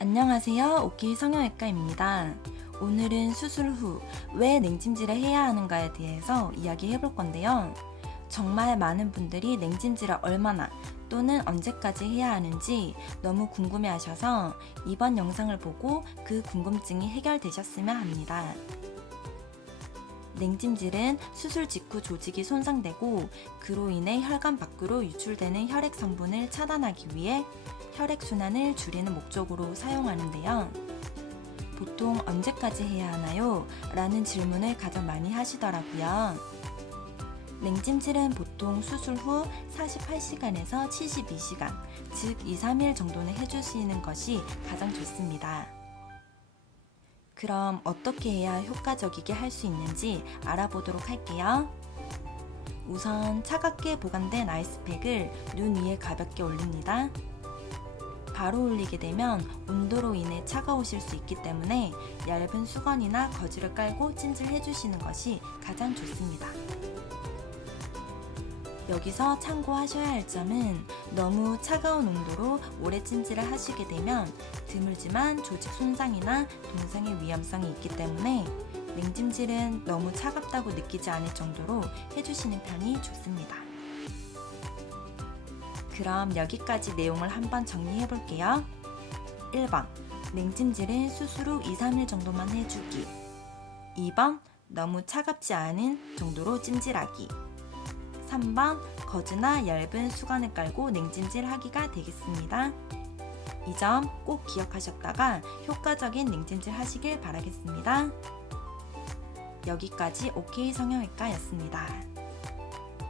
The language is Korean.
안녕하세요. 오키 성형외과입니다. 오늘은 수술 후 왜 냉찜질을 해야 하는가에 대해서 이야기해 볼 건데요. 정말 많은 분들이 냉찜질을 얼마나 또는 언제까지 해야 하는지 너무 궁금해 하셔서 이번 영상을 보고 그 궁금증이 해결되셨으면 합니다. 냉찜질은 수술 직후 조직이 손상되고 그로 인해 혈관 밖으로 유출되는 혈액 성분을 차단하기 위해 혈액 순환을 줄이는 목적으로 사용하는데요. 보통 언제까지 해야 하나요? 라는 질문을 가장 많이 하시더라고요. 냉찜질은 보통 수술 후 48시간에서 72시간, 즉 2, 3일 정도는 해주시는 것이 가장 좋습니다. 그럼 어떻게 해야 효과적이게 할 수 있는지 알아보도록 할게요. 우선 차갑게 보관된 아이스팩을 눈 위에 가볍게 올립니다. 바로 올리게 되면 온도로 인해 차가우실 수 있기 때문에 얇은 수건이나 거즈를 깔고 찜질해 주시는 것이 가장 좋습니다. 여기서 참고하셔야 할 점은 너무 차가운 온도로 오래 찜질을 하시게 되면 드물지만 조직 손상이나 동상의 위험성이 있기 때문에 냉찜질은 너무 차갑다고 느끼지 않을 정도로 해주시는 편이 좋습니다. 그럼 여기까지 내용을 한번 정리해 볼게요. 1번. 냉찜질은 후 2, 3일 정도만 해주기. 2번. 너무 차갑지 않은 정도로 찜질하기. 3번. 거즈나 얇은 수건을 깔고 냉찜질 하기가 되겠습니다. 이 점 꼭 기억하셨다가 효과적인 냉찜질 하시길 바라겠습니다. 여기까지 OK 성형외과였습니다.